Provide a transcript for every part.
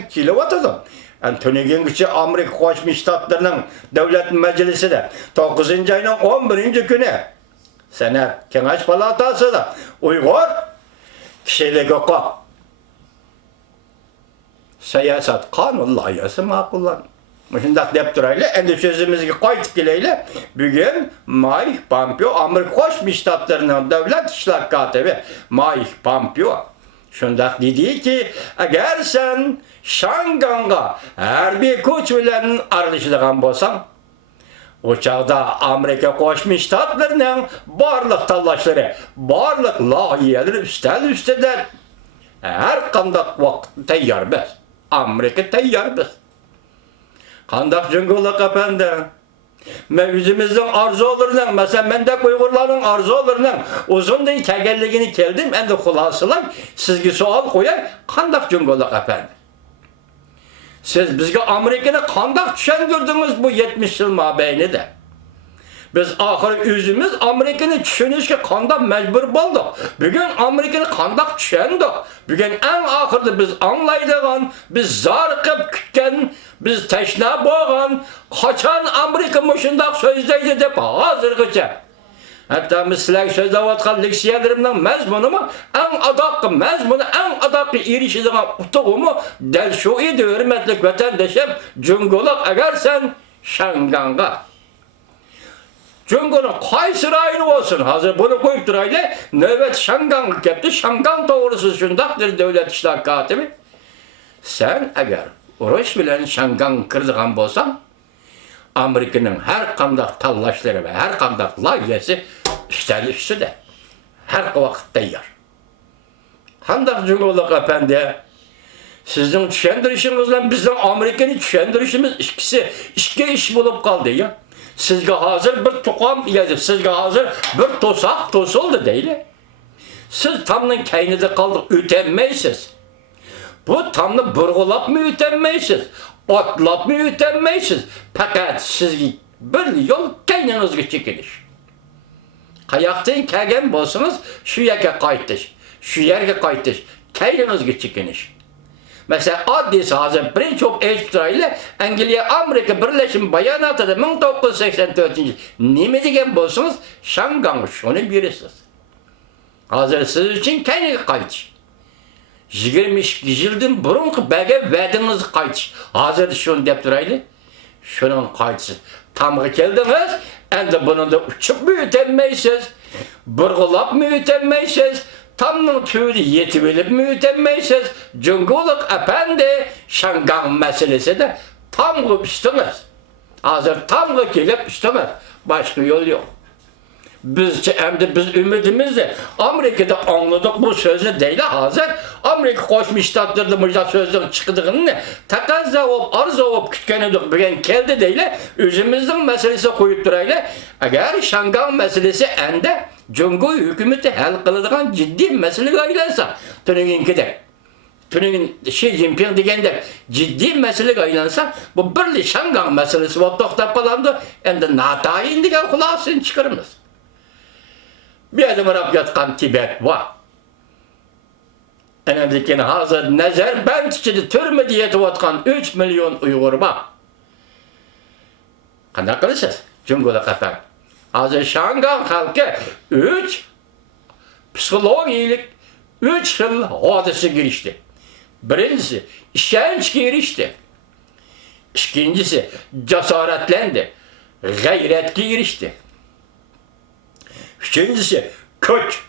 ben kilovatırdım. Tönegen güçü Amerika Koşmuş Ştatlarının Devlet Meclisi de 9. ayının 11. günü Senat Kengaş Palatası da Uygur kişilik hukuk siyasat kanun layihası makullan. Şundak dep durayla, endi sözümüzge koyduk gileyle, bugün Mike Pompeo, Amerika Koşmuş Ştatlarının Devlet İşler Katibi Mike Pompeo şundak dedi ki, eğer sen Şangang'a harbiy kuch bilen aralashadigan bolsang, o çağda Amerika Koşmuş Ştatlarının barliq tanlashlari, barliq loyihalar üsteden her qanday vaqt tayyor biz. Amerika tayyor biz. Qandaq junguliq efendi. Mevzimizin arzularının, mesela mendek Uygurların arzularının uzundan kelgenligini keldim, endi xulosalar sizge savol qo'yay, qandaq junguliq efendi? Siz bizge Amerika'nı qandaq tushundirdingiz bu 70 yıl mabeynida? Biz ahir özümüz Amerika'nı tushunishga qandaq mecbur boldik. Bugün Amerika'nı qandaq tushundik. Bugün en ahirda biz anglaydigan, biz zarqib kutgan, biz tashna bo'lgan, qachon Amerika mushundaq so'zlaydi deb hozirgacha. Hatta biz sizlarga so'zlayotgan leksiyalarimning mazmunimi, eng adoqi mazmuni, eng adoqi erishadigan utug'imi dal shu edi, hurmatli vatandoshim. Junguliq agar sen Şangang'a Jungo'nun qaysi rayoni olsun, hazır bunu koyup durayla, nöbet Şangang kepti, Şangang doğrusu şundaqdır devlet işler katibi. Sen eğer uruş bilen Şangang kırdıgan bolsan, Amerika'nın her qandaq tallaşları ve her qandaq layihasi üstüde. Her vakit tayyor. Qandaq Jungo'luq efendi, sizin tushundirishingizle bizden Amerika'nı tushundirishimiz ikki iş bulup kaldı ya. Sizge hazır bir tuqam yazıp, sizge hazır bir tosak tosuldu değil. Siz tamның kaynida kaldık, ötenmeysiz. Bu tamны burgulap mı ötenmeysiz? Atlap mı ötenmeysiz? Fakat sizge bir yol kaynınızga çekiliş. Qayaqdan kelgen bolsanız şu yerge qaytish, şu yerge qaytish, kaynınızga çekiliş. Mesela addisi hazır birinci çok eşitliğiyle Angliya Amerika Birleşim Bayanatı 1984 yıl neme degen bolsanız Şangang şunu birisiz. Hazır siz için kendi qaytish. 22 yıldan burunqi belge verdiniz qaytish. Hazır şunu dep turaylı. Şunun qaytisi. Tamgı keldiniz, endi bunu da uçup mu ötenmeysiz? Burgulap mı ötenmeysiz? Tamның tüyünü yetip elip mi ötenmeysiz? Junguliq efendi Şangang meselesi de tamgı üstünüz. Hazır tamgı kelip üstünüz. Başka yol yok. Biz ümidimizde Amerika'da anladık bu sözü değil hazır. Amerika Koşmuş Ştatlar'da mıca sözün çıkıdığını takazza olup, arzu olup kütken edik. Bugün keldi değil. Özümüzün meselesi koyup durayla. Eğer Şangang meselesi ende Jungo hükümeti hal kılıdığın ciddi mesele aylansa, tünün Xi Jinping degende ciddi mesele aylansa, bu birli Şangang meselesi olup toxtab kalandı, endi natayin degen xulasını çıkarımız. Bir adım arap yatkan Tibet var. Enemdikini hazır Nazarband içinde türmede yetip atkan 3 milyon Uygur var. Qanday qilasiz? Jungo'da qatan. Hazır Şangang halkı 3 psikologiyalik 3 yıl hadise girişti. Birincisi işençke girişti. İkincisi cesaretlendi. Gayretke girişti. Üçüncüsü köç.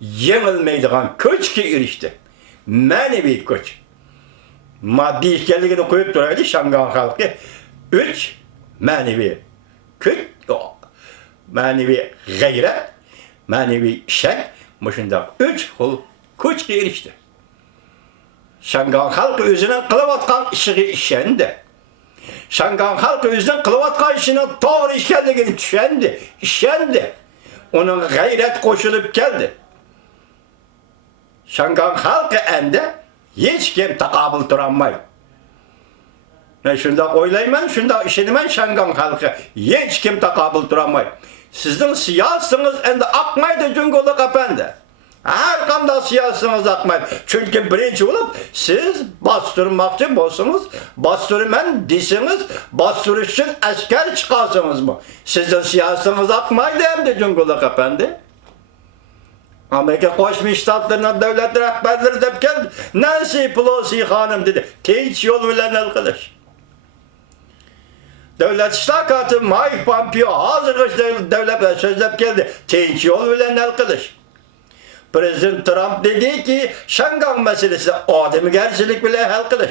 Yenilmeydiğen köçke girişti. Manevi köç. Maddi işgalliğini koyup duraydı Şangang halkı. 3 manevi köç. Manevi gayret, manevi şek, muşunda 3 xil köçke erişti. Şangang halkı özünün kılıvatkan işini işendi. Şangang halkı özünün kılıvatkan işinin doğru işgalliğini işendi. Onun gayret koşulup geldi. Şangang halkı ende hiç kim takabül duranmay. Ben şunda oylayman, şunda işinimen Şangang halkı hiç kim takabül duranmay. Sizin siyasınız endi akmaydı Jungo'luq efendi. Her qanday siyasınız akmaydı. Çünkü birinci olup siz bastırmakçı bolsunuz, bastırmen desiniz, bastırış için asker çıkarsınız mı? Sizin siyasınız akmaydı hem de Cumhurbaşkanı Efendi. Amerika Koşmuş Ştatlarına devlet rehberleri de geldi. Nancy Pelosi hanım dedi. Tinç yol bilen arkadaş. Devlet iştakatı Mike Pompeo hazır devlet sözlep geldi. Tinç yol bilen arkadaş. Prezident Trump dedi ki Şangan meselesi ademgerçilik bile arkadaş.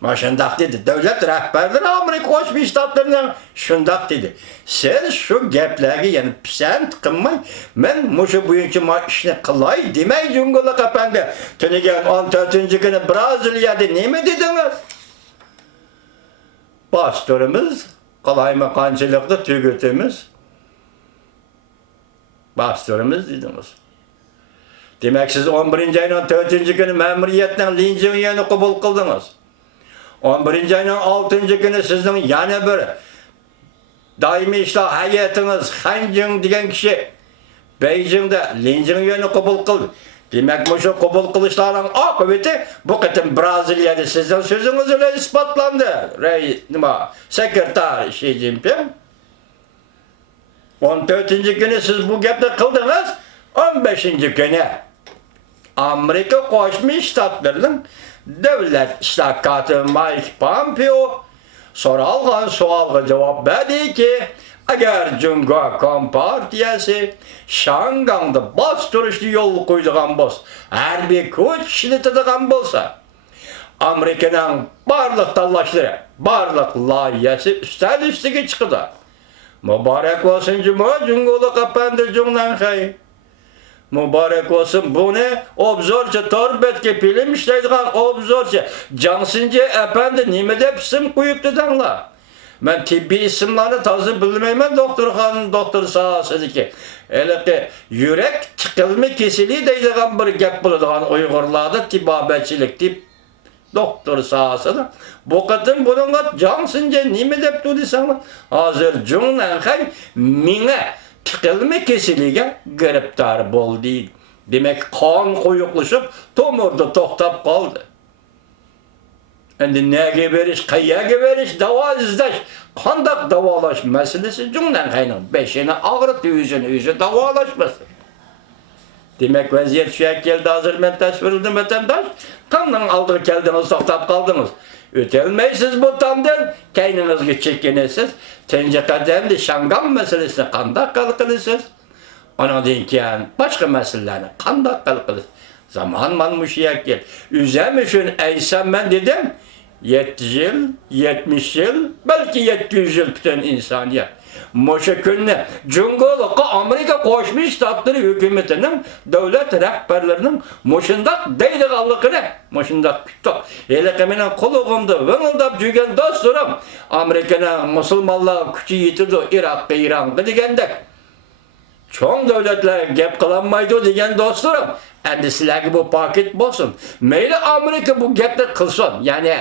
Maşındak dedi. Devlet rehberleri Amerika Koşmuş Ştatlarından şundak dedi. Siz şu geplerge yani sen tıkınmayın. Ben muşu bugünkü işini kılay demey Cumhurbaşkanı Efendi. Tünegen 14. günü Brezilya'da ne mi dediniz? Bastırımız, kalaymakançılıkta tügütümüz. Bastırımız dediniz. Demek siz 11. ayın 14. günü memuriyetten Lincoln yeni kabul kıldınız. 11. ayın 6. günü sizin yani bir daimi işler hayatınız Han Jing diyen kişi Beijing'de Lincoln yeni kabul kıldı. Demek bu şu kabul kılışların akıbeti bu kıtım Brezilya'da sizin sözünüz ile ispatlandı. Sekreter Xi Jinping. 14. günü siz bu gepte kıldınız. 15. günü Amerika Koşmuş Ştatlarının devlet iştakatı Mike Pompeo soralgan sualga cevap verdi ki eğer Cumhurbaşkanı Kompartiyası Şangang'da bastırışlı yol koyduğun bolsa, her bir kuş işletediğin bolsa, Amerika'nın barlık tallaşları, barlık layihesi üstüge çıkıda. Mübarek olsun Cumhurbaşkanı Efendi Cumhurbaşkanı. Mübarek olsun bu ne? Obzorca torbetke film işleydiğen obzorca. Cansınca efendi nimede isim koyup dedenla. Ben tibbi isimlerini tazı bilmeymen doktor hanım doktor sahası ki. Hele ki yürek çıkılma kesiliği deydiğen bir gep bulduğun Uygurlarda tibabetçilik tip doktor sahasını. Bu kadın bununla cansınca nimede tudisanlar. Hazır Cumhurbaşkanı mine tıkılma kesiliğe giriptar boldu. Demek kan koyukluşup tomurda toktap kaldı. Endi nege veriş, kayyaga veriş, dava izleş, kandak davalaş meselesi Cumhurbaşkanı'nın beşine ağrıt yüzünü davalaşması. Demek vaziyet şu geldi hazır ben tasvirildim vatandaş, tamdan aldık geldiniz toktap kaldınız. Ötelmeysiz bu tamdan, kendiniz çekinesiz, tence kademde Şangan meselesine kandak kalkılısız. Ona deyken başka meselelerine kandak kalkılısız. Zaman manmuşiyak gel. Üzem için eysem ben dedim, 70 yıl, 70 yıl, belki 700 yıl bütün insaniyet. Moşe künne, Cumhurbaşkanı Amerika Koşmuş Ştatları hükümetinin, devlet rehberlerinin moşundak deydiğallıkını, moşundak küttü. Hele keminen kuluğumda, vınıldap cügen dostlarım, Amerika'nın Müslümanlığı küçü yitirdi, Irak'ta İran'da digendek. Çoğun devletler gep kılanmaydı diyen dostlarım, endisilerki bu paket bolsun. Meyli Amerika bu gepte kılsın, yani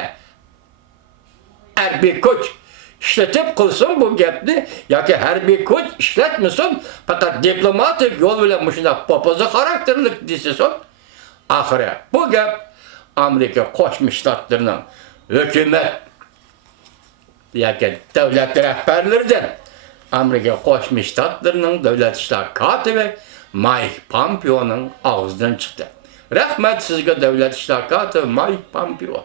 her bir kuş işletip kılsın bu gepni, ya ki her bir kuş işletmesin, fakat diplomatik yol bile muşunda popozu karakterlik disisin. Ahire bu gep Amerika Koşmuş Ştatlarının hükümet, ya ki devlet rehberlerinden Amerika Koşmuş Ştatlarının devlet iştakatı Mike Pompeo'nun ağzından çıktı. Rahmet sizge devlet iştakatı Mike Pompeo.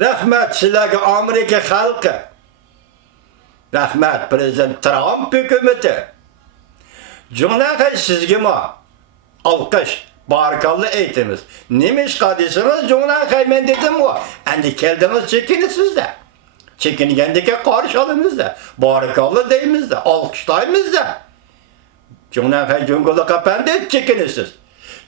Rahmet sizge Amerika halkı. Rahmet Prezident Trump hükümeti. Cumhurbaşkanı sizge mi? Alkış, barakallı eğitimiz. Neymiş kadısınız Cumhurbaşkanı ben dedim o. Endi geldiniz çekiniz siz de. Çekingendeki karşılığımızda, barakallı deyimizde, alkışlayımızda. Cumhurbaşkanı Efendi çekinisiz.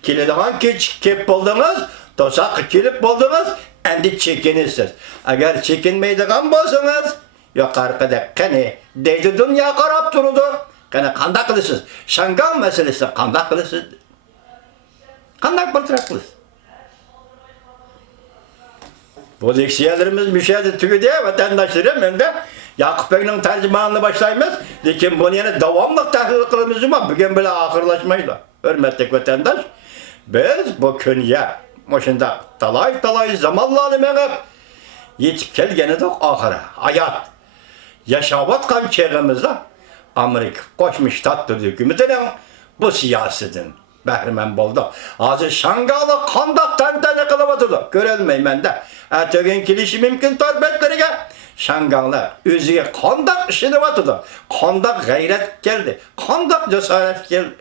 Kilidağın kep buldunuz, tosak kilip buldunuz, endi çekinisiz. Eğer çekinmeydiğen bolsanız, yok arkada kani deydi dünya karab durdu. Kani kandak kılısız. Şangan meselesi kandak kılısız. Kandak bırtıraklısız. Bu leksiyalarımız bir şeyde tügü diye vatandaşlarım ben de Yakup Bey'in tercümanını başlayımız. Lakin bunu yani devamlı tahlil kılımız ama bugün böyle ahırlaşmayla. hürmetli vatandaş. Biz bu künye, başında talay zamanlarını menip, yetip kelgeni de ahire, hayat. Yaşavatkan çeğimizde Amerika Koşmuş Ştatlar hükümetinin bu siyasetin behrimen boldu. Azı Şangalı kandak tantana kılıvatıdı. Görülmeymen de. Ertegen kilişi mümkün torbetlerine Şangalı özüge kandak işini vatıdı. Kandak gayret geldi. Kandak cesaret geldi.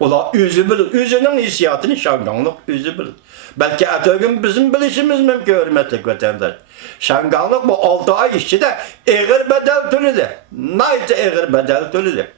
Ola özü bilir. Özünün hissiyatını Şangalık özü bilir. Belki ertegen bizim bilişimiz mümkün hürmetlik vatandaş. Şangalık bu 6 ay işçi de eğer bedel tölüdü. Naytı eğer bedel tölüdü.